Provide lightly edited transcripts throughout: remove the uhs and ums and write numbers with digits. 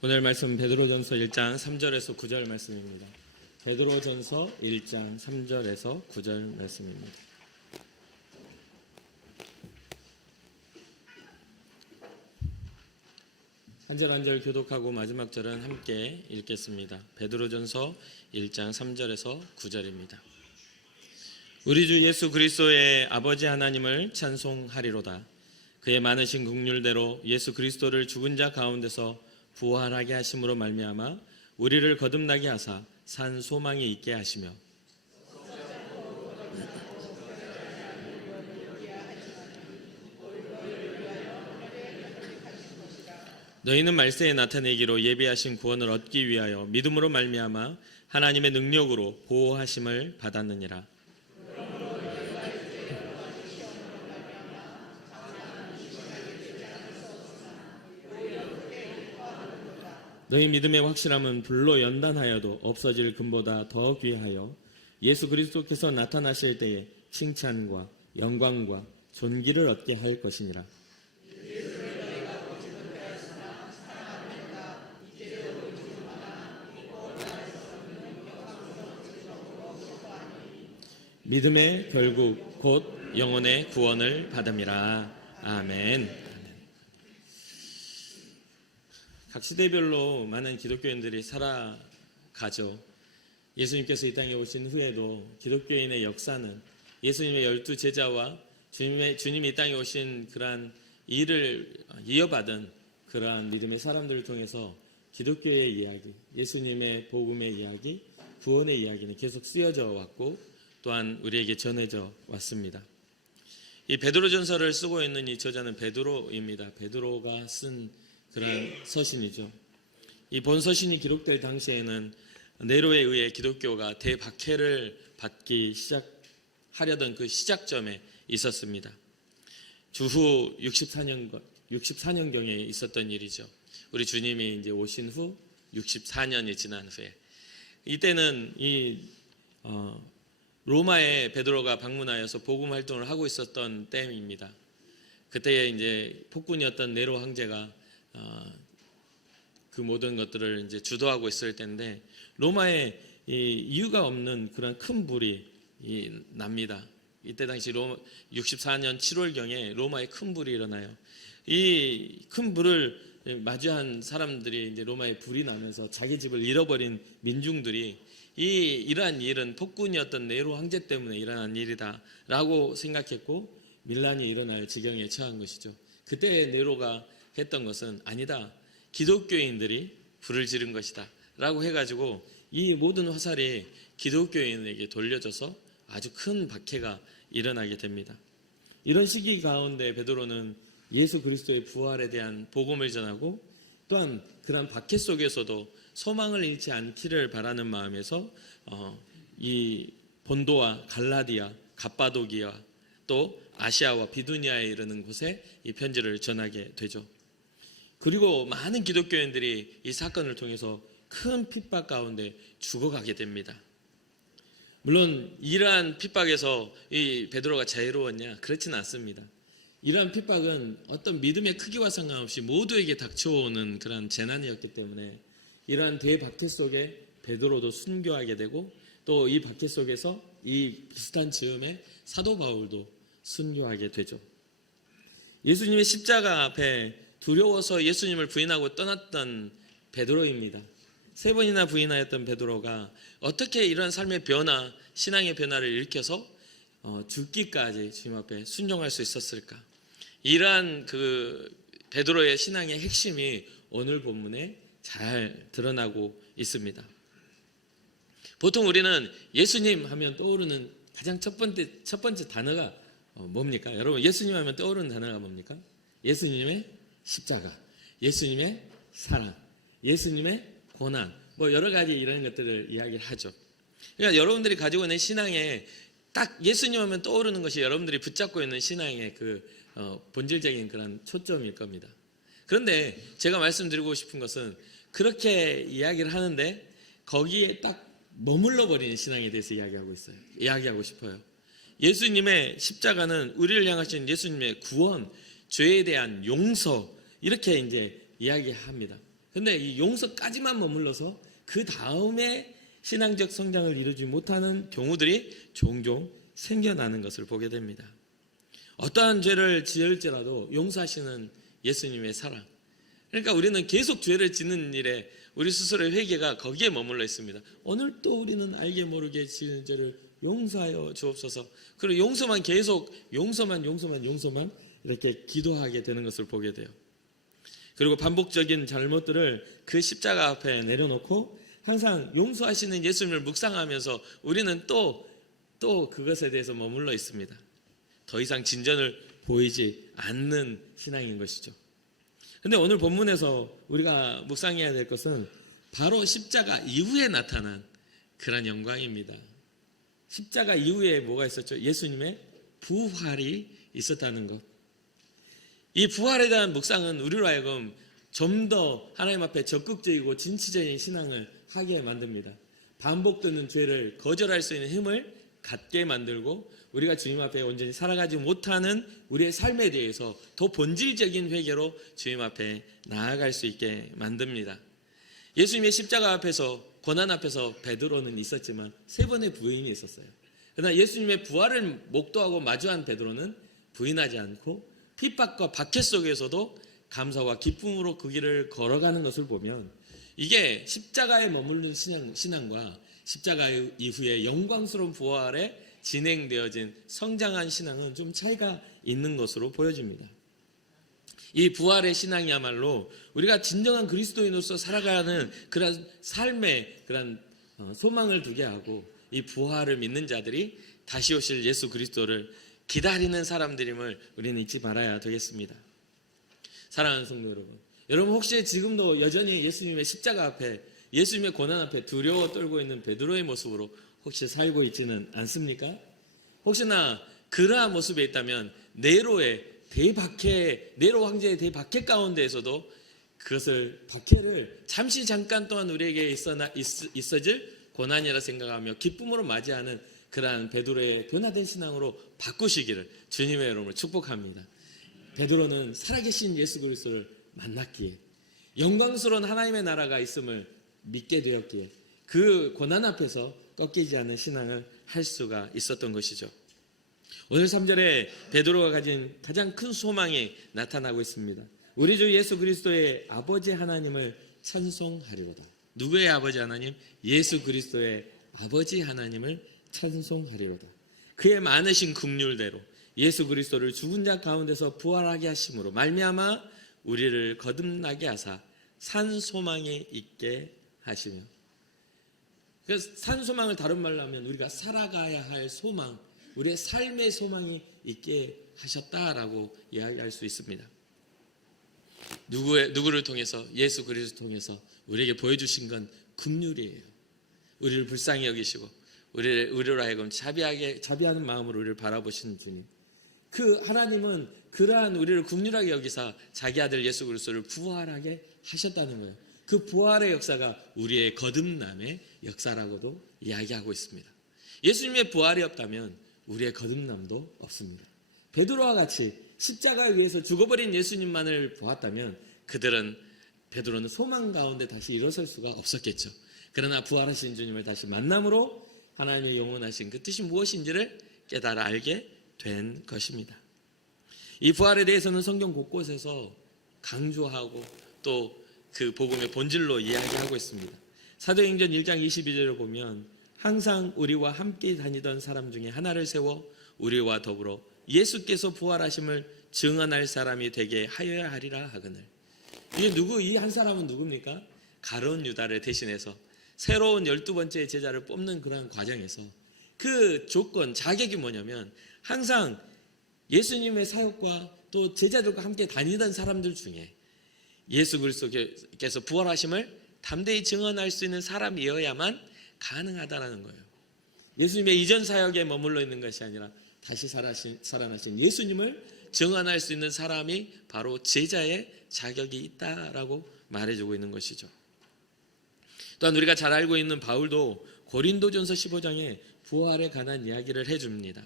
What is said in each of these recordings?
오늘 말씀 베드로전서 1장 3절에서 9절 말씀입니다. 베드로전서 1장 3절에서 9절 말씀입니다. 한 절 한 절 교독하고 마지막 절은 함께 읽겠습니다. 베드로전서 1장 3절에서 9절입니다. 우리 주 예수 그리스도의 아버지 하나님을 찬송하리로다. 그의 많으신 긍휼대로 예수 그리스도를 죽은 자 가운데서 부활하게 하심으로 말미암아 우리를 거듭나게 하사 산 소망에 있게 하시며 너희는 말세에 나타내기로 예비하신 구원을 얻기 위하여 믿음으로 말미암아 하나님의 능력으로 보호하심을 받았느니라. 너희 믿음의 확실함은 불로 연단하여도 없어질 금보다 더 귀하여 예수 그리스도께서 나타나실 때에 칭찬과 영광과 존귀를 얻게 할 것이니라. 믿음의 결국 곧 영혼의 구원을 받음이라. 아멘. 각 시대별로 많은 기독교인들이 살아가죠. 예수님께서 이 땅에 오신 후에도 기독교인의 역사는 예수님의 12제자와 주님이 이 땅에 오신 그러한 일을 이어받은 그러한 믿음의 사람들을 통해서 기독교의 이야기, 예수님의 복음의 이야기, 구원의 이야기는 계속 쓰여져 왔고 또한 우리에게 전해져 왔습니다. 이 베드로전서를 쓰고 있는 이 저자는 베드로입니다. 베드로가 쓴 그런 서신이죠. 이 본 서신이 기록될 당시에는 네로에 의해 기독교가 대박해를 받기 시작하려던 그 시작점에 있었습니다. 주후 64년경에 있었던 일이죠. 우리 주님이 이제 오신 후 64년이 지난 후에 이때는 로마에 베드로가 방문하여서 복음 활동을 하고 있었던 때입니다. 그때에 이제 폭군이었던 네로 황제가 그 모든 것들을 이제 주도하고 있을 때인데 로마에 이유가 없는 그런 큰 불이 납니다. 이때 당시 64년 7월경에 로마에 큰 불이 일어나요. 이 큰 불을 맞이한 사람들이 이제 로마에 불이 나면서 자기 집을 잃어버린 민중들이 이러한 일은 폭군이었던 네로 황제 때문에 일어난 일이다라고 생각했고 밀란이 일어날 지경에 처한 것이죠. 그때 네로가 했던 것은 아니다. 기독교인들이 불을 지른 것이다. 라고 해가지고 이 모든 화살이 기독교인에게 돌려져서 아주 큰 박해가 일어나게 됩니다. 이런 시기 가운데 베드로는 예수 그리스도의 부활에 대한 복음을 전하고 또한 그런 박해 속에서도 소망을 잃지 않기를 바라는 마음에서 이 본도와 갈라디아, 갑바도기아 또 아시아와 비두니아에 이르는 곳에 이 편지를 전하게 되죠. 그리고 많은 기독교인들이 이 사건을 통해서 큰 핍박 가운데 죽어가게 됩니다. 물론 이러한 핍박에서 이 베드로가 자유로웠냐? 그렇지는 않습니다. 이러한 핍박은 어떤 믿음의 크기와 상관없이 모두에게 닥쳐오는 그런 재난이었기 때문에 이러한 대박해 속에 베드로도 순교하게 되고 또 이 박해 속에서 이 비슷한 즈음에 사도 바울도 순교하게 되죠. 예수님의 십자가 앞에 두려워서 예수님을 부인하고 떠났던 베드로입니다. 3번이나 부인하였던 베드로가 어떻게 이런 삶의 변화, 신앙의 변화를 일으켜서 죽기까지 주님 앞에 순종할 수 있었을까? 이러한 그 베드로의 신앙의 핵심이 오늘 본문에 잘 드러나고 있습니다. 보통 우리는 예수님 하면 떠오르는 가장 첫 번째 단어가 뭡니까? 여러분 예수님 하면 떠오르는 단어가 뭡니까? 예수님의 십자가, 예수님의 사랑, 예수님의 고난, 뭐 여러 가지 이런 것들을 이야기를 하죠. 그러니까 여러분들이 가지고 있는 신앙에 딱 예수님 하면 떠오르는 것이 여러분들이 붙잡고 있는 신앙의 그 본질적인 그런 초점일 겁니다. 그런데 제가 말씀드리고 싶은 것은 그렇게 이야기를 하는데 거기에 딱 머물러 버리는 신앙에 대해서 이야기하고 싶어요. 예수님의 십자가는 우리를 향하신 예수님의 구원, 죄에 대한 용서 이렇게 이제 이야기합니다. 근데 이 용서까지만 머물러서 그 다음에 신앙적 성장을 이루지 못하는 경우들이 종종 생겨나는 것을 보게 됩니다. 어떠한 죄를 지을지라도 용서하시는 예수님의 사랑. 그러니까 우리는 계속 죄를 짓는 일에 우리 스스로의 회개가 거기에 머물러 있습니다. 오늘 또 우리는 알게 모르게 지은 죄를 용서하여 주옵소서. 그리고 용서만 계속 용서만 이렇게 기도하게 되는 것을 보게 돼요. 그리고 반복적인 잘못들을 그 십자가 앞에 내려놓고 항상 용서하시는 예수님을 묵상하면서 우리는 또 그것에 대해서 머물러 있습니다. 더 이상 진전을 보이지 않는 신앙인 것이죠. 근데 오늘 본문에서 우리가 묵상해야 될 것은 바로 십자가 이후에 나타난 그런 영광입니다. 십자가 이후에 뭐가 있었죠? 예수님의 부활이 있었다는 것. 이 부활에 대한 묵상은 우리로 하여금 좀 더 하나님 앞에 적극적이고 진취적인 신앙을 하게 만듭니다. 반복되는 죄를 거절할 수 있는 힘을 갖게 만들고 우리가 주님 앞에 온전히 살아가지 못하는 우리의 삶에 대해서 더 본질적인 회개로 주님 앞에 나아갈 수 있게 만듭니다. 예수님의 십자가 앞에서 고난 앞에서 베드로는 있었지만 세 번의 부인이 있었어요. 그러나 예수님의 부활을 목도하고 마주한 베드로는 부인하지 않고 핍박과 박해 속에서도 감사와 기쁨으로 그 길을 걸어가는 것을 보면 이게 십자가에 머무르는 신앙과 십자가 이후에 영광스러운 부활에 진행되어진 성장한 신앙은 좀 차이가 있는 것으로 보여집니다. 이 부활의 신앙이야말로 우리가 진정한 그리스도인으로서 살아가는 그런 삶의 그런 소망을 두게 하고 이 부활을 믿는 자들이 다시 오실 예수 그리스도를 기다리는 사람들임을 우리는 잊지 말아야 되겠습니다. 사랑하는 성도 여러분 혹시 지금도 여전히 예수님의 십자가 앞에 예수님의 고난 앞에 두려워 떨고 있는 베드로의 모습으로 혹시 살고 있지는 않습니까? 혹시나 그러한 모습에 있다면 네로 황제의 대박해 가운데에서도 그것을 박해를 잠시 잠깐 동안 우리에게 있어질 고난이라 생각하며 기쁨으로 맞이하는 그러한 베드로의 변화된 신앙으로 바꾸시기를 주님의 이름으로 축복합니다. 베드로는 살아계신 예수 그리스도를 만났기에 영광스러운 하나님의 나라가 있음을 믿게 되었기에 그 고난 앞에서 꺾이지 않는 신앙을 할 수가 있었던 것이죠. 오늘 3절에 베드로가 가진 가장 큰 소망이 나타나고 있습니다. 우리 주 예수 그리스도의 아버지 하나님을 찬송하리로다. 누구의 아버지 하나님? 예수 그리스도의 아버지 하나님을 찬송하리로다. 그의 많으신 긍휼대로 예수 그리스도를 죽은 자 가운데서 부활하게 하심으로 말미암아 우리를 거듭나게 하사 산 소망에 있게 하시며, 그래서 산 소망을 다른 말로 하면 우리가 살아가야 할 소망, 우리의 삶의 소망이 있게 하셨다라고 이야기할 수 있습니다. 누구를 통해서? 예수 그리스도를 통해서 우리에게 보여주신 건 긍휼이에요. 우리를 불쌍히 여기시고 우리로 하여금 자비하는 마음으로 우리를 바라보시는 주님. 그 하나님은 그러한 우리를 긍휼하게 여기사 자기 아들 예수 그리스도를 부활하게 하셨다는 거예요. 그 부활의 역사가 우리의 거듭남의 역사라고도 이야기하고 있습니다. 예수님의 부활이 없다면 우리의 거듭남도 없습니다. 베드로와 같이 십자가 위에서 죽어버린 예수님만을 보았다면 베드로는 소망 가운데 다시 일어설 수가 없었겠죠. 그러나 부활하신 주님을 다시 만남으로 하나님의 영원하신 그 뜻이 무엇인지를 깨달아 알게 된 것입니다. 이 부활에 대해서는 성경 곳곳에서 강조하고 또 그 복음의 본질로 이야기하고 있습니다. 사도행전 1장 22절을 보면 항상 우리와 함께 다니던 사람 중에 하나를 세워 우리와 더불어 예수께서 부활하심을 증언할 사람이 되게 하여야 하리라 하거늘. 이 한 사람은 누굽니까? 가룟 유다를 대신해서 새로운 12번째 제자를 뽑는 그런 과정에서 그 조건, 자격이 뭐냐면 항상 예수님의 사역과 또 제자들과 함께 다니던 사람들 중에 예수 그리스도께서 부활하심을 담대히 증언할 수 있는 사람이어야만 가능하다는 거예요. 예수님의 이전 사역에 머물러 있는 것이 아니라 다시 살아나신 예수님을 증언할 수 있는 사람이 바로 제자의 자격이 있다라고 말해주고 있는 것이죠. 또한 우리가 잘 알고 있는 바울도 고린도전서 15장에 부활에 관한 이야기를 해줍니다.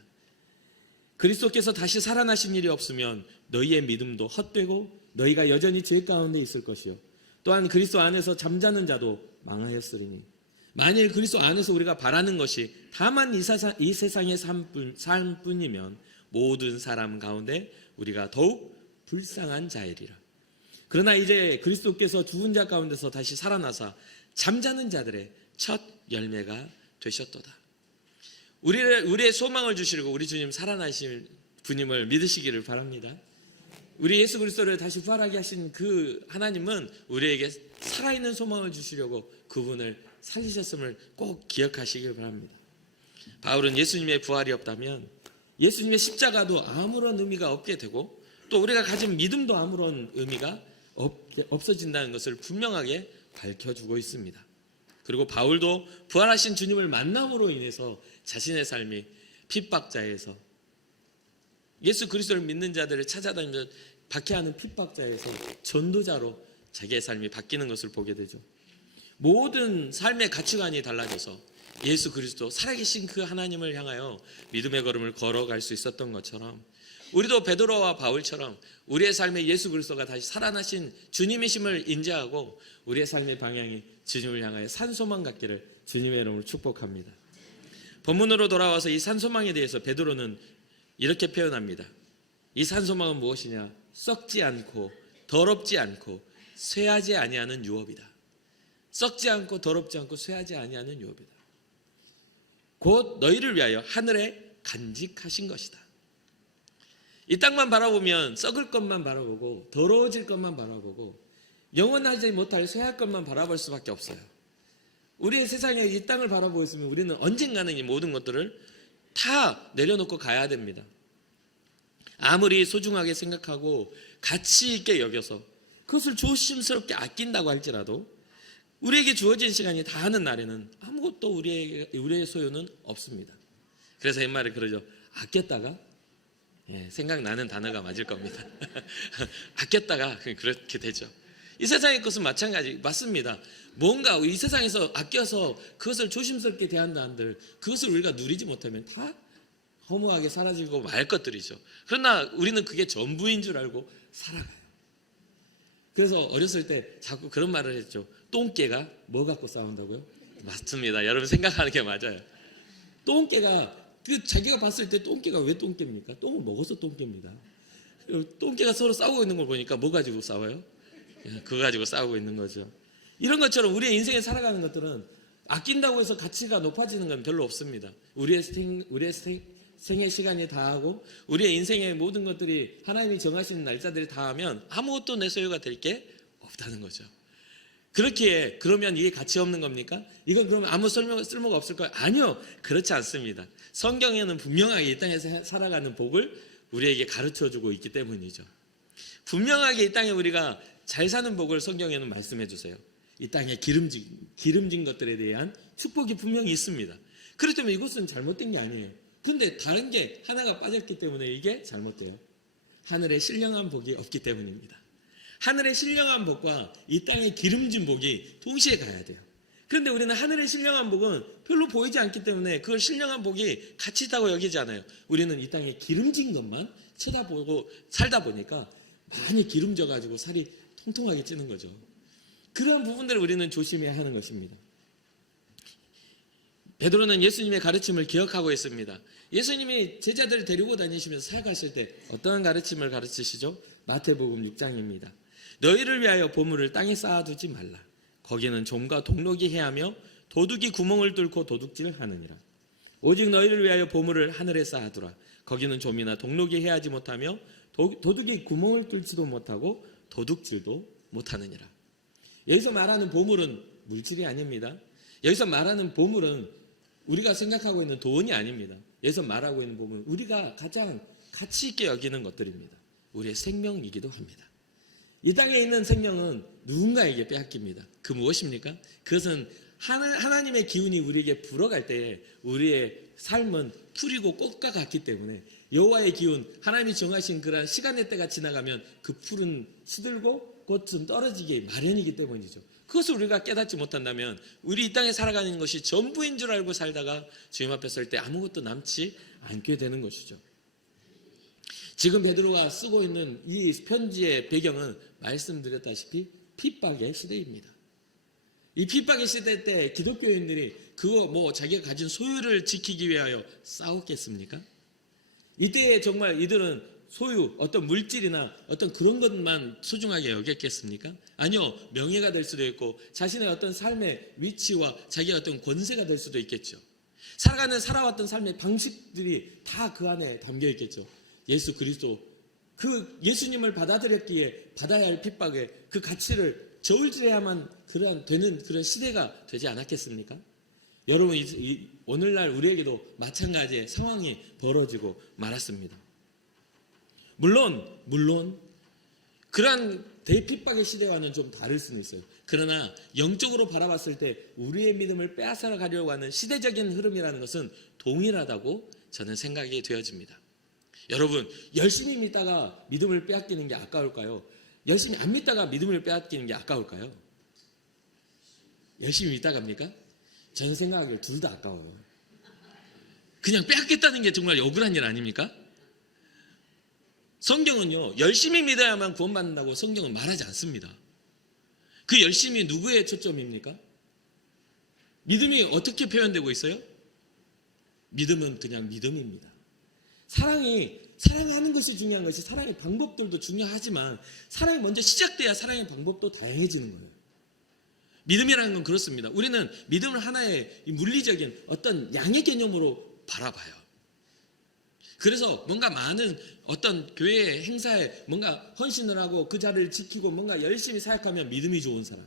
그리스도께서 다시 살아나신 일이 없으면 너희의 믿음도 헛되고 너희가 여전히 죄 가운데 있을 것이요 또한 그리스도 안에서 잠자는 자도 망하였으리니 만일 그리스도 안에서 우리가 바라는 것이 다만 이 세상의 삶뿐이면 모든 사람 가운데 우리가 더욱 불쌍한 자이리라. 그러나 이제 그리스도께서 죽은 자 가운데서 다시 살아나사 잠자는 자들의 첫 열매가 되셨도다. 우리의 소망을 주시려고 우리 주님 살아나신 분임을 믿으시기를 바랍니다. 우리 예수 그리스도를 다시 부활하게 하신 그 하나님은 우리에게 살아있는 소망을 주시려고 그분을 살리셨음을 꼭 기억하시길 바랍니다. 바울은 예수님의 부활이 없다면 예수님의 십자가도 아무런 의미가 없게 되고 또 우리가 가진 믿음도 아무런 의미가 없어진다는 것을 분명하게 밝혀주고 있습니다. 그리고 바울도 부활하신 주님을 만남으로 인해서 자신의 삶이 핍박자에서 예수 그리스도를 믿는 자들을 찾아다니며 박해하는 핍박자에서 전도자로 자기의 삶이 바뀌는 것을 보게 되죠. 모든 삶의 가치관이 달라져서 예수 그리스도 살아계신 그 하나님을 향하여 믿음의 걸음을 걸어갈 수 있었던 것처럼 우리도 베드로와 바울처럼 우리의 삶에 예수 그리스도가 다시 살아나신 주님이심을 인지하고 우리의 삶의 방향이 주님을 향하여 산소망 갖기를 주님의 이름으로 축복합니다. 본문으로 돌아와서 이 산소망에 대해서 베드로는 이렇게 표현합니다. 이 산소망은 무엇이냐? 썩지 않고 더럽지 않고 쇠하지 아니하는 유업이다. 썩지 않고 더럽지 않고 쇠하지 아니하는 유업이다. 곧 너희를 위하여 하늘에 간직하신 것이다. 이 땅만 바라보면 썩을 것만 바라보고 더러워질 것만 바라보고 영원하지 못할 쇠할 것만 바라볼 수밖에 없어요. 우리의 세상에 이 땅을 바라보고 있으면 우리는 언젠가는 이 모든 것들을 다 내려놓고 가야 됩니다. 아무리 소중하게 생각하고 가치 있게 여겨서 그것을 조심스럽게 아낀다고 할지라도 우리에게 주어진 시간이 다 하는 날에는 아무것도 우리의 소유는 없습니다. 그래서 옛말에 그러죠. 아꼈다가 생각나는 단어가 맞을 겁니다. 아꼈다가 그렇게 되죠. 이 세상의 것은 마찬가지 맞습니다. 뭔가 이 세상에서 아껴서 그것을 조심스럽게 대한다 한들 그것을 우리가 누리지 못하면 다 허무하게 사라지고 말 것들이죠. 그러나 우리는 그게 전부인 줄 알고 살아가요. 그래서 어렸을 때 자꾸 그런 말을 했죠. 똥개가 뭐 갖고 싸운다고요? 맞습니다. 여러분 생각하는 게 맞아요. 똥개가 자기가 봤을 때 똥개가 왜 똥개입니까? 똥을 먹어서 똥개입니다. 똥개가 서로 싸우고 있는 걸 보니까 뭐 가지고 싸워요? 그거 가지고 싸우고 있는 거죠. 이런 것처럼 우리의 인생에 살아가는 것들은 아낀다고 해서 가치가 높아지는 건 별로 없습니다. 우리의 생의 시간이 다하고 우리의 인생의 모든 것들이 하나님이 정하신 날짜들이 다하면 아무것도 내 소유가 될 게 없다는 거죠. 그렇기에 그러면 이게 가치 없는 겁니까? 이건 그러면 아무 쓸모가 없을까요? 아니요. 그렇지 않습니다. 성경에는 분명하게 이 땅에서 살아가는 복을 우리에게 가르쳐주고 있기 때문이죠. 분명하게 이 땅에 우리가 잘 사는 복을 성경에는 말씀해 주세요. 이 땅에 기름진 것들에 대한 축복이 분명히 있습니다. 그렇다면 이것은 잘못된 게 아니에요. 근데 다른 게 하나가 빠졌기 때문에 이게 잘못돼요. 하늘에 신령한 복이 없기 때문입니다. 하늘의 신령한 복과 이 땅의 기름진 복이 동시에 가야 돼요. 그런데 우리는 하늘의 신령한 복은 별로 보이지 않기 때문에 그걸 신령한 복이 가치 있다고 여기지 않아요. 우리는 이 땅의 기름진 것만 쳐다보고 살다 보니까 많이 기름져가지고 살이 통통하게 찌는 거죠. 그런 부분들을 우리는 조심해야 하는 것입니다. 베드로는 예수님의 가르침을 기억하고 있습니다. 예수님이 제자들을 데리고 다니시면서 사역하실 때 어떠한 가르침을 가르치시죠? 마태복음 6장입니다. 너희를 위하여 보물을 땅에 쌓아두지 말라. 거기는 좀과 동록이 해하며 도둑이 구멍을 뚫고 도둑질하느니라. 오직 너희를 위하여 보물을 하늘에 쌓아두라. 거기는 좀이나 동록이 해하지 못하며 도둑이 구멍을 뚫지도 못하고 도둑질도 못하느니라. 여기서 말하는 보물은 물질이 아닙니다. 여기서 말하는 보물은 우리가 생각하고 있는 돈이 아닙니다. 여기서 말하고 있는 보물은 우리가 가장 가치 있게 여기는 것들입니다. 우리의 생명이기도 합니다. 이 땅에 있는 생명은 누군가에게 빼앗깁니다. 그 무엇입니까? 그것은 하나님의 기운이 우리에게 불어갈 때 우리의 삶은 풀이고 꽃과 같기 때문에 여호와의 기운, 하나님이 정하신 그런 시간의 때가 지나가면 그 풀은 시들고 꽃은 떨어지기 마련이기 때문이죠. 그것을 우리가 깨닫지 못한다면 우리 이 땅에 살아가는 것이 전부인 줄 알고 살다가 주님 앞에 설 때 아무것도 남지 않게 되는 것이죠. 지금 베드로가 쓰고 있는 이 편지의 배경은 말씀드렸다시피 핍박의 시대입니다. 이 핍박의 시대 때 기독교인들이 그거 뭐 자기가 가진 소유를 지키기 위하여 싸웠겠습니까? 이때에 정말 이들은 소유, 어떤 물질이나 어떤 그런 것만 소중하게 여겼겠습니까? 아니요, 명예가 될 수도 있고 자신의 어떤 삶의 위치와 자기의 어떤 권세가 될 수도 있겠죠. 살아왔던 삶의 방식들이 다 그 안에 담겨 있겠죠. 예수 그리스도, 그 예수님을 받아들였기에 받아야 할 핍박의 그 가치를 저울질해야만 되는 그런 시대가 되지 않았겠습니까? 여러분, 오늘날 우리에게도 마찬가지의 상황이 벌어지고 말았습니다. 물론 그러한 대핍박의 시대와는 좀 다를 수는 있어요. 그러나 영적으로 바라봤을 때 우리의 믿음을 빼앗아 가려고 하는 시대적인 흐름이라는 것은 동일하다고 저는 생각이 되어집니다. 여러분, 열심히 믿다가 믿음을 빼앗기는 게 아까울까요? 열심히 안 믿다가 믿음을 빼앗기는 게 아까울까요? 열심히 믿다가입니까? 저는 생각하기에 둘 다 아까워요. 그냥 빼앗겠다는 게 정말 억울한 일 아닙니까? 성경은요, 열심히 믿어야만 구원받는다고 성경은 말하지 않습니다. 그 열심히 누구의 초점입니까? 믿음이 어떻게 표현되고 있어요? 믿음은 그냥 믿음입니다. 사랑하는 것이 중요한 것이, 사랑의 방법들도 중요하지만 사랑이 먼저 시작돼야 사랑의 방법도 다양해지는 거예요. 믿음이라는 건 그렇습니다. 우리는 믿음을 하나의 물리적인 어떤 양의 개념으로 바라봐요. 그래서 뭔가 많은 어떤 교회 행사에 뭔가 헌신을 하고 그 자리를 지키고 뭔가 열심히 사역하면 믿음이 좋은 사람,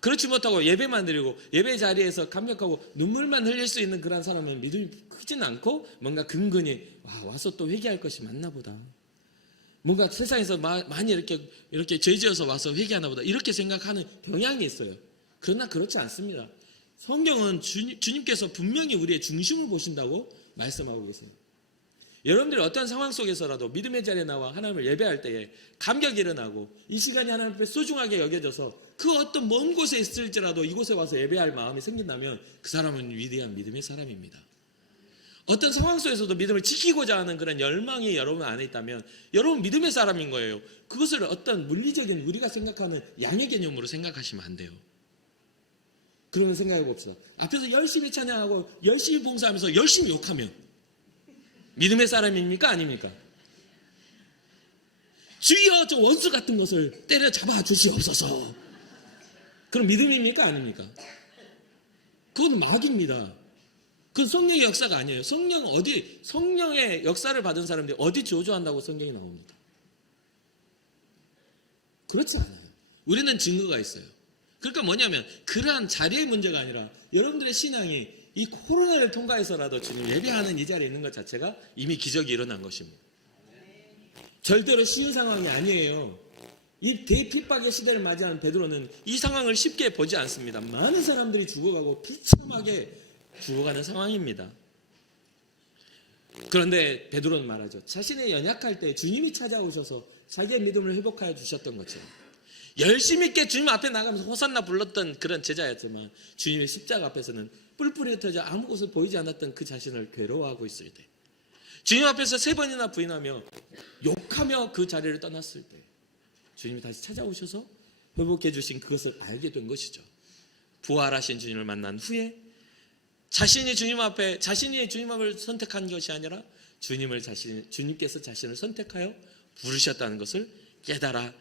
그렇지 못하고 예배만 드리고 예배 자리에서 감격하고 눈물만 흘릴 수 있는 그런 사람은 믿음이 크지는 않고 뭔가 근근히 와서 또 회개할 것이 맞나 보다, 뭔가 세상에서 많이 이렇게 죄지어서 와서 회개하나 보다, 이렇게 생각하는 경향이 있어요. 그러나 그렇지 않습니다. 성경은 주님께서 분명히 우리의 중심을 보신다고 말씀하고 계십니다. 여러분들이 어떤 상황 속에서라도 믿음의 자리에 나와 하나님을 예배할 때에 감격이 일어나고 이 시간이 하나님 앞에 소중하게 여겨져서 그 어떤 먼 곳에 있을지라도 이곳에 와서 예배할 마음이 생긴다면 그 사람은 위대한 믿음의 사람입니다. 어떤 상황 속에서도 믿음을 지키고자 하는 그런 열망이 여러분 안에 있다면 여러분 믿음의 사람인 거예요. 그것을 어떤 물리적인 우리가 생각하는 양의 개념으로 생각하시면 안 돼요. 그러면 생각해 봅시다. 앞에서 열심히 찬양하고 열심히 봉사하면서 열심히 욕하면 믿음의 사람입니까? 아닙니까? 주여 저 원수 같은 것을 때려잡아 주시옵소서. 그럼 믿음입니까? 아닙니까? 그건 마귀입니다. 그건 성령의 역사가 아니에요. 성령의 역사를 받은 사람들이 어디 저주한다고 성경이 나옵니까? 그렇지 않아요. 우리는 증거가 있어요. 그러니까 뭐냐면 그러한 자리의 문제가 아니라 여러분들의 신앙이 이 코로나를 통과해서라도 지금 예배하는 이 자리에 있는 것 자체가 이미 기적이 일어난 것입니다. 절대로 쉬운 상황이 아니에요. 이 대핍박의 시대를 맞이하는 베드로는 이 상황을 쉽게 보지 않습니다. 많은 사람들이 죽어가고 비참하게 죽어가는 상황입니다. 그런데 베드로는 말하죠. 자신의 연약할 때 주님이 찾아오셔서 자기의 믿음을 회복하여 주셨던 것처럼 열심히 있게 주님 앞에 나가면서 호산나 불렀던 그런 제자였지만 주님의 십자가 앞에서는 뿔뿔이 흩어져 아무 곳에 보이지 않았던 그 자신을 괴로워하고 있을 때, 주님 앞에서 3번이나 부인하며 욕하며 그 자리를 떠났을 때 주님이 다시 찾아오셔서 회복해 주신 그것을 알게 된 것이죠. 부활하신 주님을 만난 후에 자신이 주님 앞을 선택한 것이 아니라 주님께서 자신을 선택하여 부르셨다는 것을 깨달아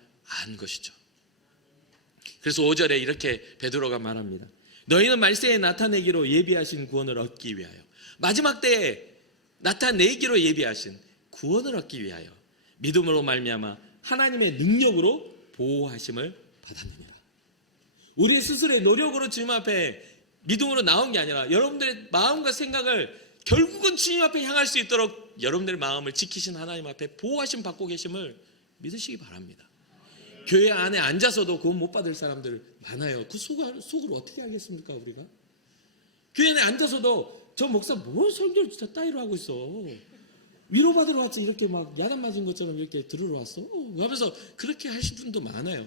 안 것이죠. 그래서 5절에 이렇게 베드로가 말합니다. 너희는 말세에 나타내기로 예비하신 구원을 얻기 위하여, 마지막 때에 나타내기로 예비하신 구원을 얻기 위하여 믿음으로 말미암아 하나님의 능력으로 보호하심을 받았느니라. 우리 스스로의 노력으로 주님 앞에 믿음으로 나온 게 아니라 여러분들의 마음과 생각을 결국은 주님 앞에 향할 수 있도록 여러분들의 마음을 지키신 하나님 앞에 보호하심 받고 계심을 믿으시기 바랍니다. 교회 안에 앉아서도 구원 못 받을 사람들 많아요. 그 속으로 어떻게 알겠습니까, 우리가? 교회 안에 앉아서도 저 목사 뭘 설교를 진짜 따위로 하고 있어. 위로받으러 왔지 이렇게 막 야단 맞은 것처럼 이렇게 들으러 왔어. 하면서 그렇게 하실 분도 많아요.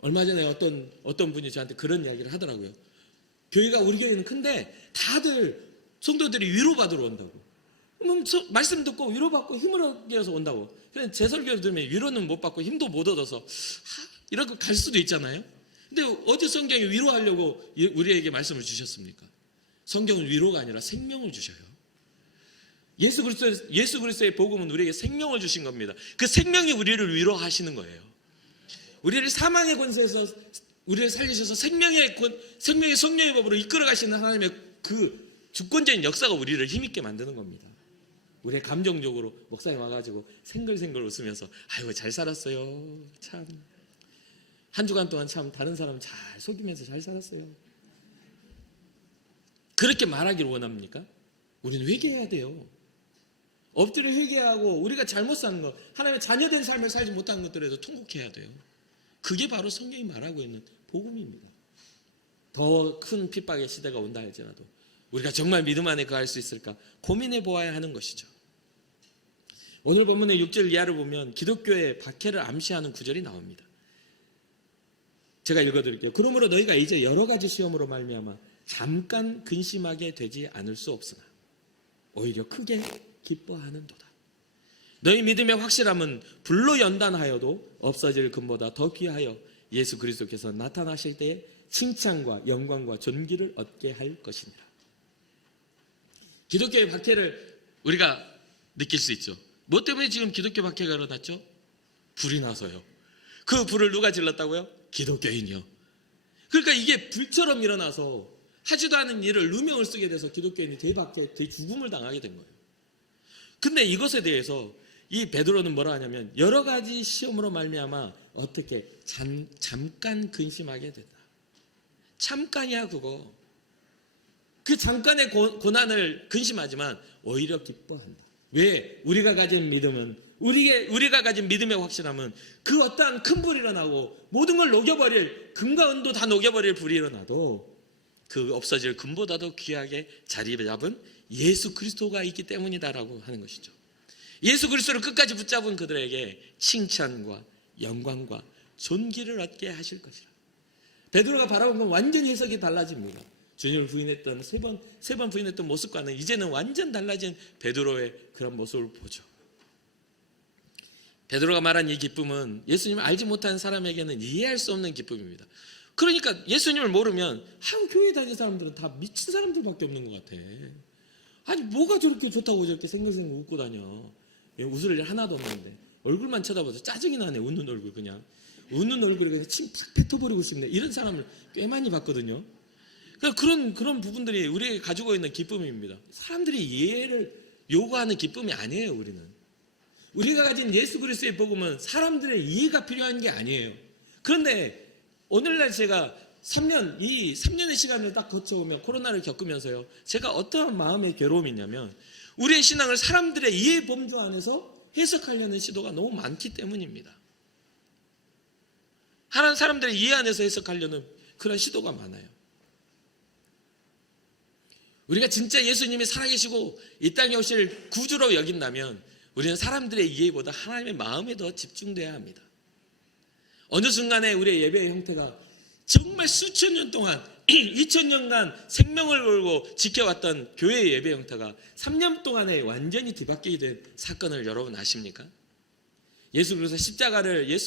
얼마 전에 어떤 분이 저한테 그런 이야기를 하더라고요. 교회가 우리 교회는 큰데 다들 성도들이 위로받으러 온다고. 말씀 듣고 위로받고 힘을 얻기 위해서 온다고. 제 설교를 들으면 위로는 못 받고 힘도 못 얻어서 이렇게 갈 수도 있잖아요. 근데 어디 성경이 위로하려고 우리에게 말씀을 주셨습니까? 성경은 위로가 아니라 생명을 주셔요. 예수 그리스도의 복음은 우리에게 생명을 주신 겁니다. 그 생명이 우리를 위로하시는 거예요. 우리를 사망의 권세에서 우리를 살리셔서 생명의 성령의 법으로 이끌어 가시는 하나님의 그 주권적인 역사가 우리를 힘있게 만드는 겁니다. 우리 감정적으로 목사님 와가지고 생글생글 웃으면서 아이고 잘 살았어요. 참 한 주간 동안 참 다른 사람 잘 속이면서 잘 살았어요. 그렇게 말하기를 원합니까? 우리는 회개해야 돼요. 엎드려 회개하고 우리가 잘못 사는 것, 하나님의 자녀된 삶을 살지 못한 것들에도 통곡해야 돼요. 그게 바로 성경이 말하고 있는 복음입니다. 더 큰 핍박의 시대가 온다 할지라도 우리가 정말 믿음 안에 거할 수 있을까 고민해 보아야 하는 것이죠. 오늘 본문의 6절 이하를 보면 기독교의 박해를 암시하는 구절이 나옵니다. 제가 읽어드릴게요. 그러므로 너희가 이제 여러 가지 시험으로 말미암아 잠깐 근심하게 되지 않을 수 없으나 오히려 크게 기뻐하는도다. 너희 믿음의 확실함은 불로 연단하여도 없어질 금보다 더 귀하여 예수 그리스도께서 나타나실 때에 칭찬과 영광과 존귀를 얻게 할 것이니라. 기독교의 박해를 우리가 느낄 수 있죠. 뭐 때문에 지금 기독교 박해가 일어났죠? 불이 나서요. 그 불을 누가 질렀다고요? 기독교인이요. 그러니까 이게 불처럼 일어나서 하지도 않은 일을 누명을 쓰게 돼서 기독교인이 대박해, 대죽음을 당하게 된 거예요. 근데 이것에 대해서 이 베드로는 뭐라 하냐면 여러 가지 시험으로 말미암아 어떻게 잠깐 근심하게 된다. 잠깐이야 그거. 그 잠깐의 고난을 근심하지만 오히려 기뻐한다. 왜? 우리가 가진 믿음은 우리가 가진 믿음의 확실함은 그 어떠한 큰 불이 일어나고 모든 걸 녹여버릴 금과 은도 다 녹여버릴 불이 일어나도 그 없어질 금보다도 귀하게 자리 잡은 예수 그리스도가 있기 때문이다라고 하는 것이죠. 예수 그리스도를 끝까지 붙잡은 그들에게 칭찬과 영광과 존귀를 얻게 하실 것이라. 베드로가 바라본 건 완전히 해석이 달라집니다. 주님을 부인했던 세 번 부인했던 모습과는 이제는 완전 달라진 베드로의 그런 모습을 보죠. 베드로가 말한 이 기쁨은 예수님을 알지 못하는 사람에게는 이해할 수 없는 기쁨입니다. 그러니까 예수님을 모르면 교회 다니는 사람들은 다 미친 사람들밖에 없는 것 같아. 아니 뭐가 저렇게 좋다고 저렇게 생글생글 웃고 다녀. 웃을 일 하나도 없는데 얼굴만 쳐다봐도 짜증이 나네. 웃는 얼굴 그냥. 웃는 얼굴에 그냥 침 팍 뱉어버리고 싶네. 이런 사람을 꽤 많이 봤거든요. 그러니까 그런 부분들이 우리에게 가지고 있는 기쁨입니다. 사람들이 이해를 요구하는 기쁨이 아니에요. 우리가 가진 예수 그리스도의 복음은 사람들의 이해가 필요한 게 아니에요. 그런데 오늘날 제가 3년의 시간을 딱 거쳐오면 코로나를 겪으면서요. 제가 어떠한 마음의 괴로움이 있냐면 우리의 신앙을 사람들의 이해 범주 안에서 해석하려는 시도가 너무 많기 때문입니다. 하나님 사람들의 이해 안에서 해석하려는 그런 시도가 많아요. 우리가 진짜 예수님이 살아계시고 이 땅에 오실 구주로 여긴다면 우리는 사람들의 이해보다 하나님의 마음에 더 집중돼야 합니다. 어느 순간에 우리의 예배의 형태가 정말 수천 년 동안 2000년간 생명을 걸고 지켜왔던 교회의 예배 형태가 3년 동안에 완전히 뒤바뀌게 된 사건을 여러분 아십니까? 예수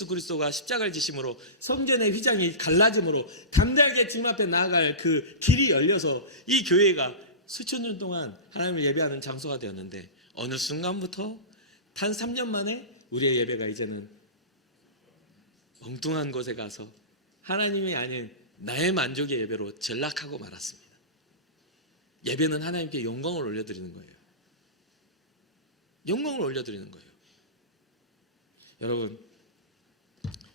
그리스도가 십자가를 지심으로 성전의 휘장이 갈라짐으로 담대하게 주님 앞에 나아갈 그 길이 열려서 이 교회가 수천 년 동안 하나님을 예배하는 장소가 되었는데 어느 순간부터 단 3년 만에 우리의 예배가 이제는 엉뚱한 곳에 가서 하나님이 아닌 나의 만족의 예배로 전락하고 말았습니다. 예배는 하나님께 영광을 올려드리는 거예요. 영광을 올려드리는 거예요.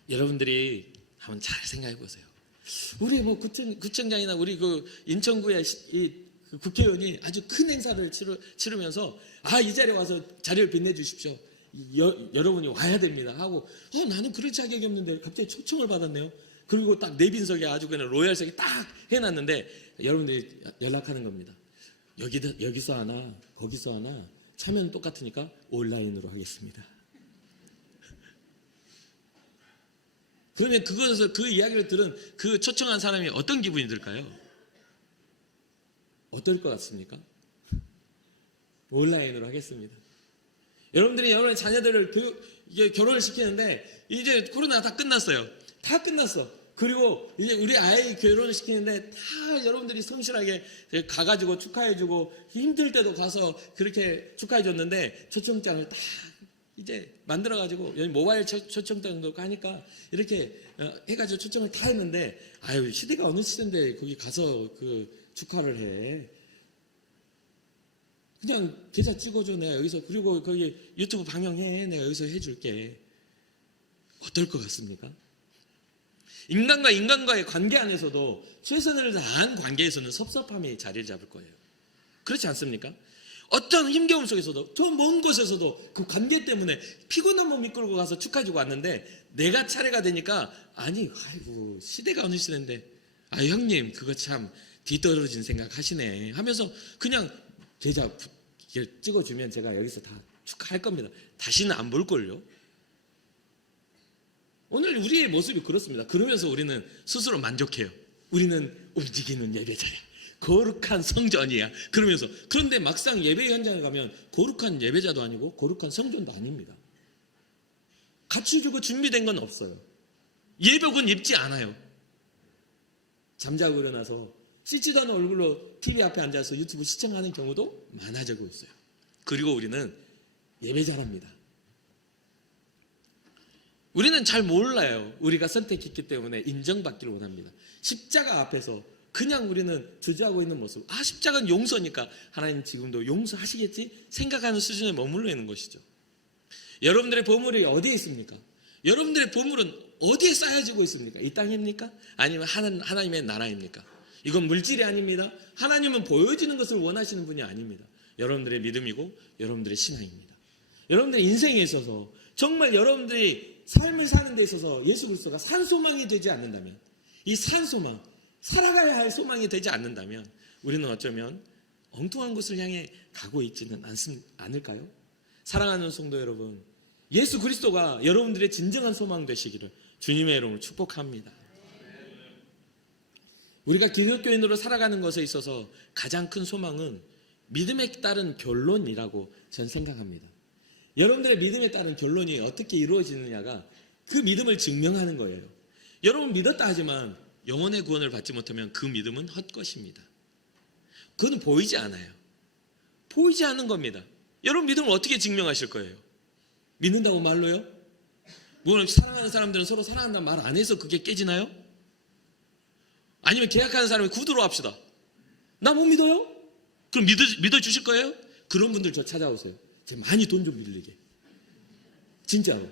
여러분들이 한번 잘 생각해 보세요. 우리 구청장이나 우리 그 인천구의 그 국회의원이 아주 큰 행사를 치르면서 이 자리에 와서 자리를 빛내주십시오. 여러분이 와야 됩니다 하고 나는 그럴 자격이 없는데 갑자기 초청을 받았네요. 그리고 딱 내빈석에 아주 그냥 로얄석에 딱 해놨는데 여러분들이 연락하는 겁니다. 여기서 하나 거기서 하나 참여는 똑같으니까 온라인으로 하겠습니다. 그러면 그 이야기를 들은 그 초청한 사람이 어떤 기분이 들까요? 어떨 것 같습니까? 온라인으로 하겠습니다. 여러분들이 여러분의 자녀들을 결혼을 시키는데 이제 코로나가 다 끝났어요. 다 끝났어. 그리고 이제 우리 아이 결혼을 시키는데 다 여러분들이 성실하게 가가지고 축하해주고 힘들 때도 가서 그렇게 축하해줬는데 초청장을 딱 이제 만들어가지고 여기 모바일 초청장도 하니까 이렇게 해가지고 초청을 다 했는데 아유 시대가 어느 시대인데 거기 가서 그 축하를 해. 그냥 계좌 찍어줘. 내가 여기서 그리고 거기 유튜브 방영해. 내가 여기서 해줄게. 어떨 것 같습니까? 인간과 인간과의 관계 안에서도 최선을 다한 관계에서는 섭섭함이 자리를 잡을 거예요. 그렇지 않습니까? 어떤 힘겨움 속에서도 저 먼 곳에서도 그 관계 때문에 피곤한 몸 이끌고 가서 축하해주고 왔는데 내가 차례가 되니까 아이고 시대가 어느 시대인데 형님 그거 참 뒤떨어진 생각 하시네 하면서 그냥 계좌 찍어주면 제가 여기서 다 축하할 겁니다. 다시는 안 볼걸요. 오늘 우리의 모습이 그렇습니다. 그러면서 우리는 스스로 만족해요. 우리는 움직이는 예배자야. 거룩한 성전이야. 그러면서 그런데 막상 예배 현장에 가면 거룩한 예배자도 아니고 거룩한 성전도 아닙니다. 갖추고 준비된 건 없어요. 예복은 입지 않아요. 잠자고 일어나서 씻지도 않은 얼굴로 TV 앞에 앉아서 유튜브 시청하는 경우도 많아지고 있어요. 그리고 우리는 예배자랍니다. 우리는 잘 몰라요. 우리가 선택했기 때문에 인정받기를 원합니다. 십자가 앞에서 그냥 우리는 주저하고 있는 모습. 십자가는 용서니까 하나님 지금도 용서하시겠지? 생각하는 수준에 머물러 있는 것이죠. 여러분들의 보물이 어디에 있습니까? 여러분들의 보물은 어디에 쌓여지고 있습니까? 이 땅입니까? 아니면 하나님의 나라입니까? 이건 물질이 아닙니다. 하나님은 보여지는 것을 원하시는 분이 아닙니다. 여러분들의 믿음이고 여러분들의 신앙입니다. 여러분들의 인생에 있어서 정말 여러분들이 삶을 사는 데 있어서 예수 그리스도가 산소망이 되지 않는다면, 이 산소망, 살아가야 할 소망이 되지 않는다면 우리는 어쩌면 엉뚱한 곳을 향해 가고 있지는 않을까요? 사랑하는 성도 여러분, 예수 그리스도가 여러분들의 진정한 소망 되시기를 주님의 이름으로 축복합니다. 우리가 기독교인으로 살아가는 것에 있어서 가장 큰 소망은 믿음에 따른 결론이라고 저는 생각합니다. 여러분들의 믿음에 따른 결론이 어떻게 이루어지느냐가 그 믿음을 증명하는 거예요. 여러분 믿었다 하지만 영혼의 구원을 받지 못하면 그 믿음은 헛것입니다. 그건 보이지 않아요. 보이지 않는 겁니다. 여러분 믿음을 어떻게 증명하실 거예요? 믿는다고 말로요? 물론 사랑하는 사람들은 서로 사랑한다는 말 안 해서 그게 깨지나요? 아니면 계약하는 사람이 구두로 합시다. 나 못 믿어요? 그럼 믿어주실 거예요? 그런 분들 저 찾아오세요. 제가 많이 돈 좀 빌리게. 진짜로.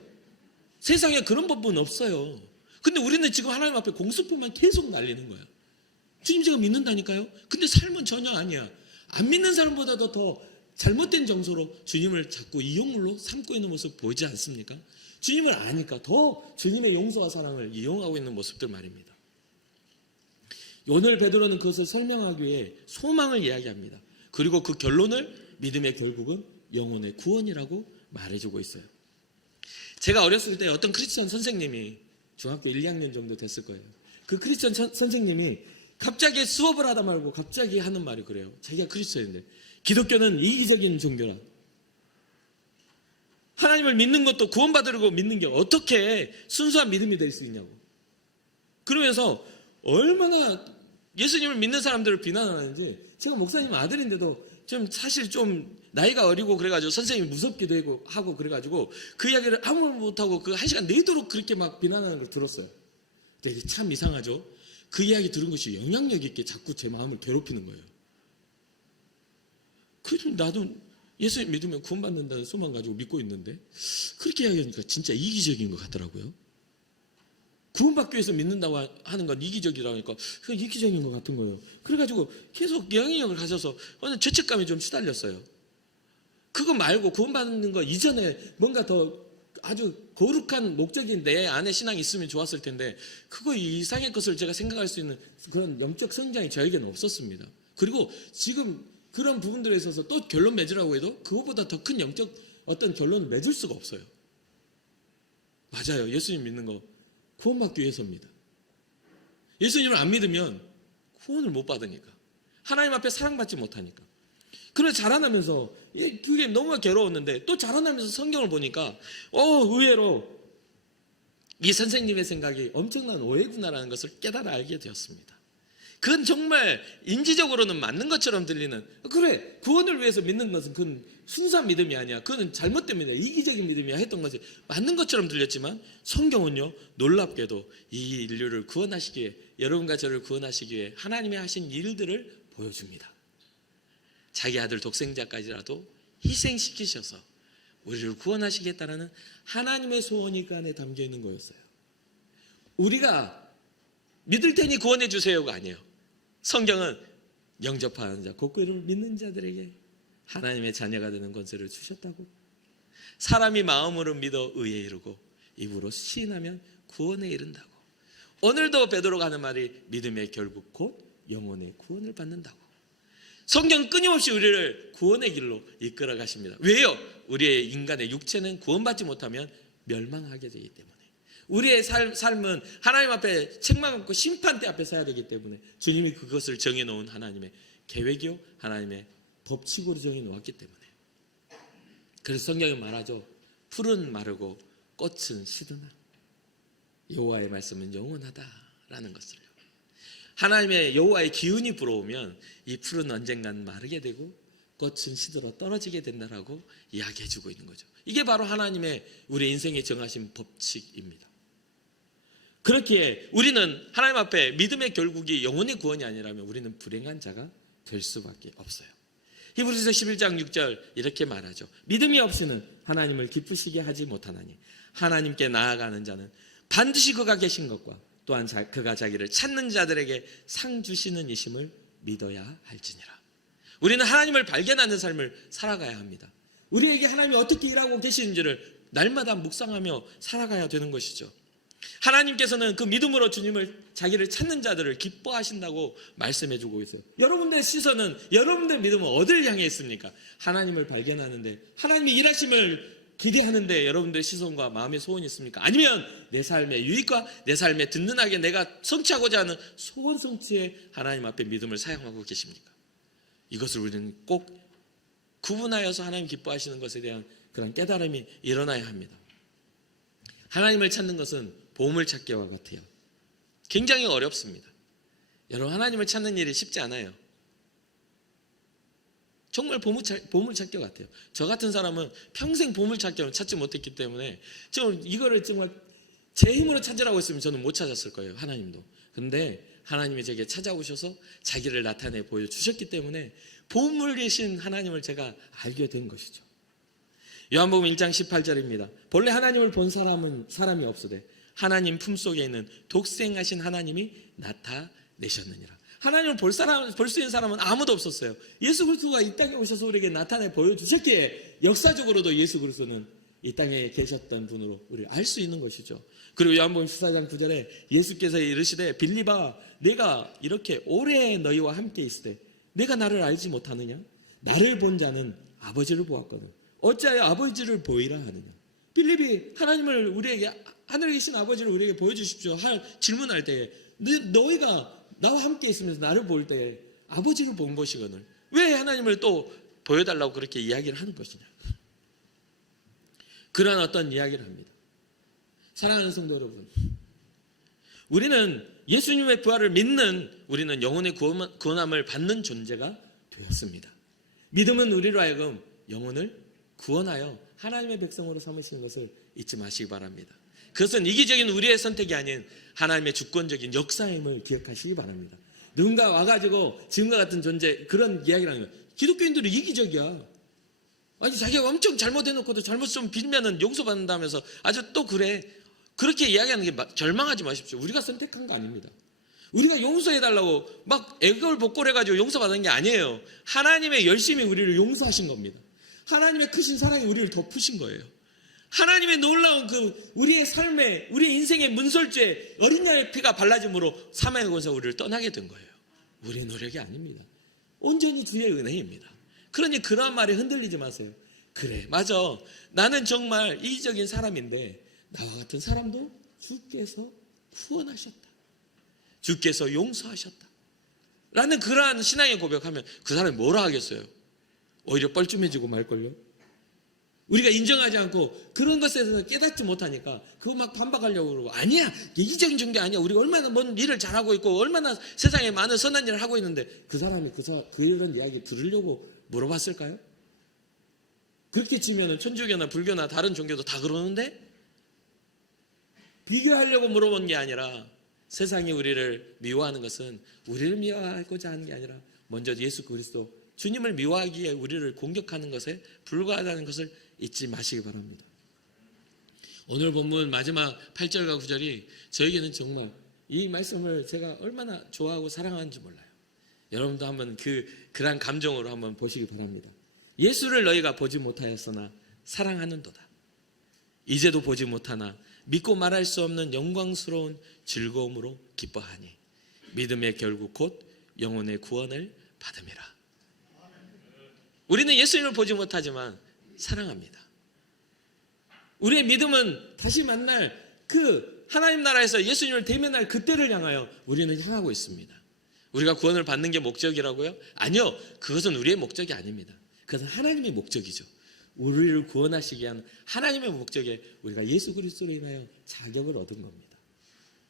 세상에 그런 법은 없어요. 근데 우리는 지금 하나님 앞에 공수표만 계속 날리는 거야. 주님 제가 믿는다니까요. 근데 삶은 전혀 아니야. 안 믿는 사람보다도 더 잘못된 정서로 주님을 자꾸 이용물로 삼고 있는 모습 보이지 않습니까? 주님을 아니까 더 주님의 용서와 사랑을 이용하고 있는 모습들 말입니다. 오늘 베드로는 그것을 설명하기 위해 소망을 이야기합니다. 그리고 그 결론을 믿음의 결국은 영혼의 구원이라고 말해주고 있어요. 제가 어렸을 때 어떤 크리스천 선생님이 중학교 1, 2학년 정도 됐을 거예요. 그 크리스천 선생님이 갑자기 수업을 하다 말고 갑자기 하는 말이 그래요. 자기가 크리스천인데 기독교는 이기적인 종교라. 하나님을 믿는 것도 구원받으려고 믿는 게 어떻게 순수한 믿음이 될 수 있냐고. 그러면서 얼마나 예수님을 믿는 사람들을 비난하는지, 제가 목사님 아들인데도 좀 사실 좀 나이가 어리고 그래가지고 선생님이 무섭기도 하고 그래가지고 그 이야기를 아무 말 못하고 그 1시간 내도록 그렇게 막 비난하는 걸 들었어요. 근데 참 이상하죠. 그 이야기 들은 것이 영향력 있게 자꾸 제 마음을 괴롭히는 거예요. 그래도 나도 예수님 믿으면 구원받는다는 소망 가지고 믿고 있는데 그렇게 이야기하니까 진짜 이기적인 것 같더라고요. 구원받기 위해서 믿는다고 하는 건 이기적이라고 하니까 그냥 이기적인 것 같은 거예요. 그래가지고 계속 영향력을 가져서 죄책감에 좀 시달렸어요. 그거 말고 구원받는 거 이전에 뭔가 더 아주 거룩한 목적인 내 안에 신앙이 있으면 좋았을 텐데 그거 이상의 것을 제가 생각할 수 있는 그런 영적 성장이 저에게는 없었습니다. 그리고 지금 그런 부분들에 있어서 또 결론 맺으라고 해도 그것보다 더 큰 영적 어떤 결론을 맺을 수가 없어요. 맞아요. 예수님 믿는 거 구원받기 위해서입니다. 예수님을 안 믿으면 구원을 못 받으니까. 하나님 앞에 사랑받지 못하니까. 그래서 자라나면서 그게 너무 괴로웠는데 또 자라나면서 성경을 보니까 의외로 이 선생님의 생각이 엄청난 오해구나라는 것을 깨달아 알게 되었습니다. 그건 정말 인지적으로는 맞는 것처럼 들리는, 그래 구원을 위해서 믿는 것은 그건 순수한 믿음이 아니야, 그건 잘못된 믿음이야, 이기적인 믿음이야 했던 것이 맞는 것처럼 들렸지만, 성경은요 놀랍게도 이 인류를 구원하시기 위해, 여러분과 저를 구원하시기 위해 하나님이 하신 일들을 보여줍니다. 자기 아들 독생자까지라도 희생시키셔서 우리를 구원하시겠다라는 하나님의 소원이 그 안에 담겨 있는 거였어요. 우리가 믿을 테니 구원해 주세요가 아니에요. 성경은 영접하는 자, 곧 그를 믿는 자들에게 하나님의 자녀가 되는 권세를 주셨다고. 사람이 마음으로 믿어 의에 이르고 입으로 시인하면 구원에 이른다고. 오늘도 베드로가 하는 말이 믿음의 결국 곧 영혼의 구원을 받는다고. 성경은 끊임없이 우리를 구원의 길로 이끌어 가십니다. 왜요? 우리의 인간의 육체는 구원받지 못하면 멸망하게 되기 때문에. 우리의 삶은 하나님 앞에 책망 받고 심판대 앞에 서야 되기 때문에 주님이 그것을 정해놓은 하나님의 계획이요, 하나님의 법칙으로 정해놓았기 때문에. 그래서 성경에 말하죠. 풀은 마르고 꽃은 시드나 여호와의 말씀은 영원하다라는 것을요. 하나님의 여호와의 기운이 불어오면 이 풀은 언젠간 마르게 되고 꽃은 시들어 떨어지게 된다라고 이야기해주고 있는 거죠. 이게 바로 하나님의 우리 인생에 정하신 법칙입니다. 그렇기에 우리는 하나님 앞에 믿음의 결국이 영혼의 구원이 아니라면 우리는 불행한 자가 될 수밖에 없어요. 히브리서 11장 6절 이렇게 말하죠. 믿음이 없이는 하나님을 기쁘시게 하지 못하나니 하나님께 나아가는 자는 반드시 그가 계신 것과 또한 그가 자기를 찾는 자들에게 상 주시는 이심을 믿어야 할지니라. 우리는 하나님을 발견하는 삶을 살아가야 합니다. 우리에게 하나님이 어떻게 일하고 계시는지를 날마다 묵상하며 살아가야 되는 것이죠. 하나님께서는 그 믿음으로 주님을, 자기를 찾는 자들을 기뻐하신다고 말씀해주고 있어요. 여러분들의 시선은, 여러분들의 믿음은 어디를 향해 있습니까? 하나님을 발견하는데, 하나님이 일하심을 기대하는데 여러분들의 시선과 마음의 소원이 있습니까? 아니면 내 삶의 유익과 내 삶의 든든하게 내가 성취하고자 하는 소원 성취에 하나님 앞에 믿음을 사용하고 계십니까? 이것을 우리는 꼭 구분하여서 하나님 기뻐하시는 것에 대한 그런 깨달음이 일어나야 합니다. 하나님을 찾는 것은 보물 찾기와 같아요. 굉장히 어렵습니다. 여러분, 하나님을 찾는 일이 쉽지 않아요. 정말 보물 찾기 같아요. 저 같은 사람은 평생 보물 찾기를 찾지 못했기 때문에 이거를 정말 제 힘으로 찾으라고 했으면 저는 못 찾았을 거예요. 하나님도. 그런데 하나님이 제게 찾아오셔서 자기를 나타내 보여주셨기 때문에 보물이신 하나님을 제가 알게 된 것이죠. 요한복음 1장 18절입니다. 본래 하나님을 본 사람이 없으되 하나님 품속에 있는 독생하신 하나님이 나타내셨느니라. 하나님을 볼 수 있는 사람은 아무도 없었어요. 예수 그리스도가 이 땅에 오셔서 우리에게 나타내 보여주셨기에 역사적으로도 예수 그리스도는 이 땅에 계셨던 분으로 우리를 알 수 있는 것이죠. 그리고 요한복음 14장 9절에 예수께서 이르시되 빌립아, 내가 이렇게 오래 너희와 함께 있을 때 내가 나를 알지 못하느냐? 나를 본 자는 아버지를 보았거든. 어찌하여 아버지를 보이라 하느냐? 빌립이 하나님을 우리에게, 하늘에 계신 아버지를 우리에게 보여주십시오 질문할 때에 너희가 나와 함께 있으면서 나를 볼 때 아버지를 본 것이거늘 왜 하나님을 또 보여달라고 그렇게 이야기를 하는 것이냐? 그런 어떤 이야기를 합니다. 사랑하는 성도 여러분, 우리는 예수님의 부활을 믿는, 우리는 영혼의 구원함을 받는 존재가 되었습니다. 믿음은 우리로 하여금 영혼을 구원하여 하나님의 백성으로 삼으시는 것을 잊지 마시기 바랍니다. 그것은 이기적인 우리의 선택이 아닌 하나님의 주권적인 역사임을 기억하시기 바랍니다. 누군가 와가지고 지금과 같은 존재, 그런 이야기를 하는 거예요. 기독교인들은 이기적이야. 아니, 자기가 엄청 잘못해놓고도 잘못 좀 빌면은 용서받는다면서 아주 또 그래. 그렇게 이야기하는 게 절망하지 마십시오. 우리가 선택한 거 아닙니다. 우리가 용서해달라고 막 애걸복걸해가지고 용서받은 게 아니에요. 하나님의 열심히 우리를 용서하신 겁니다. 하나님의 크신 사랑이 우리를 덮으신 거예요. 하나님의 놀라운 우리의 삶에, 우리의 인생의 문설주에 어린 양의 피가 발라짐으로 사망의 권세가 우리를 떠나게 된 거예요. 우리의 노력이 아닙니다. 온전히 주의 은혜입니다. 그러니 그러한 말에 흔들리지 마세요. 그래, 맞아. 나는 정말 이기적인 사람인데 나와 같은 사람도 주께서 구원하셨다. 주께서 용서하셨다. 라는 그러한 신앙의 고백하면 그 사람이 뭐라 하겠어요? 오히려 뻘쭘해지고 말걸요? 우리가 인정하지 않고 그런 것에 대해서 깨닫지 못하니까 그거 막 반박하려고 그러고, 아니야, 이기적인 종교 아니야, 우리가 얼마나 뭔 일을 잘하고 있고 얼마나 세상에 많은 선한 일을 하고 있는데, 그 사람이 그런 이야기 들으려고 물어봤을까요? 그렇게 치면은 천주교나 불교나 다른 종교도 다 그러는데, 비교하려고 물어본 게 아니라, 세상이 우리를 미워하는 것은 우리를 미워하고자 하는 게 아니라 먼저 예수 그리스도 주님을 미워하기에 우리를 공격하는 것에 불과하다는 것을 잊지 마시기 바랍니다. 오늘 본문 마지막 8절과 9절이 저에게는 정말 이 말씀을 제가 얼마나 좋아하고 사랑하는지 몰라요. 여러분도 한번 그러한 감정으로 한번 보시기 바랍니다. 예수를 너희가 보지 못하였으나 사랑하는도다. 이제도 보지 못하나 믿고 말할 수 없는 영광스러운 즐거움으로 기뻐하니 믿음의 결국 곧 영혼의 구원을 받음이라. 우리는 예수님을 보지 못하지만 사랑합니다. 우리의 믿음은 다시 만날 그 하나님 나라에서 예수님을 대면할 그때를 향하여 우리는 향하고 있습니다. 우리가 구원을 받는 게 목적이라고요? 아니요, 그것은 우리의 목적이 아닙니다. 그것은 하나님의 목적이죠. 우리를 구원하시기 위한 하나님의 목적에 우리가 예수 그리스도로 인하여 자격을 얻은 겁니다.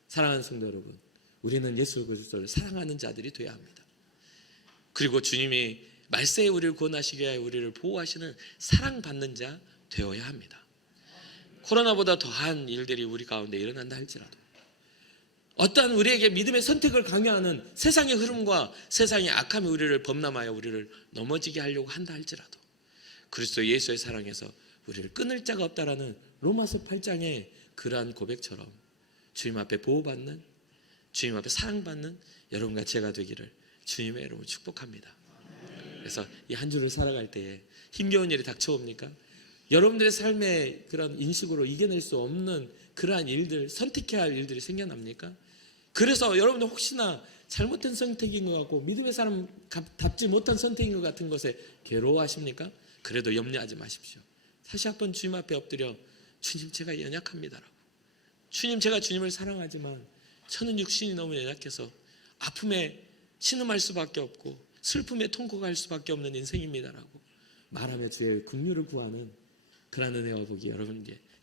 사랑하는 성도 여러분, 우리는 예수 그리스도를 사랑하는 자들이 되어야 합니다. 그리고 주님이 말세에 우리를 구원하시기 위하여 우리를 보호하시는 사랑받는 자 되어야 합니다. 코로나보다 더한 일들이 우리 가운데 일어난다 할지라도, 어떠한 우리에게 믿음의 선택을 강요하는 세상의 흐름과 세상의 악함이 우리를 범람하여 우리를 넘어지게 하려고 한다 할지라도, 그리스도 예수의 사랑에서 우리를 끊을 자가 없다라는 로마서 8장의 그러한 고백처럼 주님 앞에 보호받는, 주님 앞에 사랑받는 여러분과 제가 되기를 주님의 이름으로 축복합니다. 그래서 이 한 주를 살아갈 때에 힘겨운 일이 닥쳐옵니까? 여러분들의 삶의 그런 인식으로 이겨낼 수 없는 그러한 일들, 선택해야 할 일들이 생겨납니까? 그래서 여러분들 혹시나 잘못된 선택인 것 같고 믿음의 사람답지 못한 선택인 것 같은 것에 괴로워하십니까? 그래도 염려하지 마십시오. 다시 한번 주님 앞에 엎드려, 주님, 제가 연약합니다라고. 주님, 제가 주님을 사랑하지만 저는 육신이 너무 연약해서 아픔에 신음할 수밖에 없고 슬픔에 통곡할 수밖에 없는 인생입니다라고 말하며 주의 긍휼을 구하는 그러한 은혜와 복이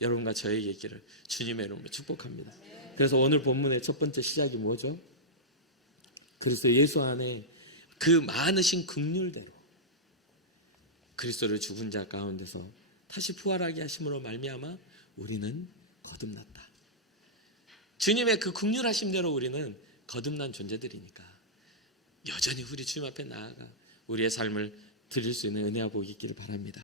여러분과 저에게 있기를 주님의 이름으로 축복합니다. 그래서 오늘 본문의 첫 번째 시작이 뭐죠? 그리스도 예수 안에 그 많으신 긍휼대로 그리스도를 죽은 자 가운데서 다시 부활하게 하심으로 말미암아 우리는 거듭났다. 주님의 그 긍휼하심대로 우리는 거듭난 존재들이니까 여전히 우리 주님 앞에 나아가 우리의 삶을 드릴 수 있는 은혜와 복이 있기를 바랍니다.